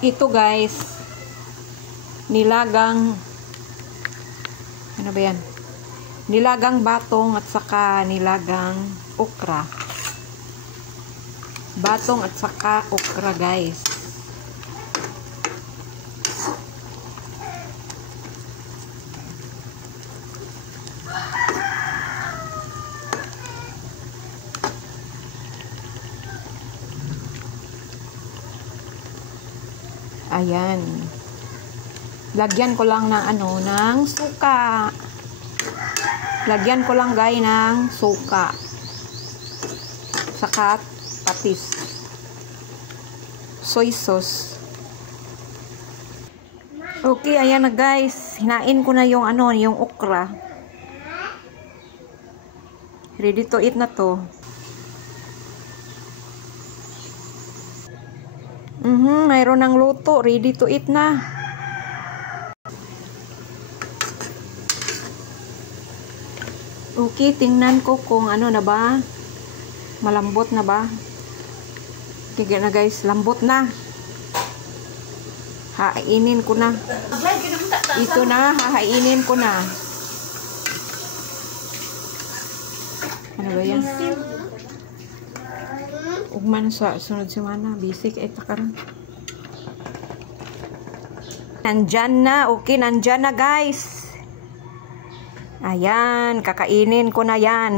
Ito guys, nilagang, ano ba yan? Nilagang batong at saka nilagang okra. Batong at saka okra guys. Ayan. Lagyan ko lang ng ng suka. Lagyan ko lang guys ng suka. Saka patis. Soy sauce. Okay, ayan na guys. Hinain ko na yung yung okra. Ready to eat na to. Mayroon ng luto. Ready to eat na. Okay, tingnan ko kung na ba. Malambot na ba? Sige na guys, lambot na. Hainin ko na. Ito na, hahainin ko na. Ano ba yan? Ugman sa sunod semana. Basic ay takaran. Nandyan na. Okay, nandyan na guys. Ayan, kakainin ko na yan.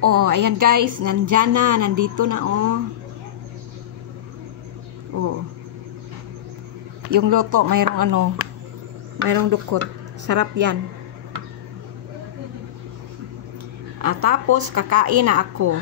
Oh, ayan guys, nandyan na. Nandito na oh. Oh. Yung luto, mayroong mayroong dukot. Sarap yan. Tapos, kakain na ako.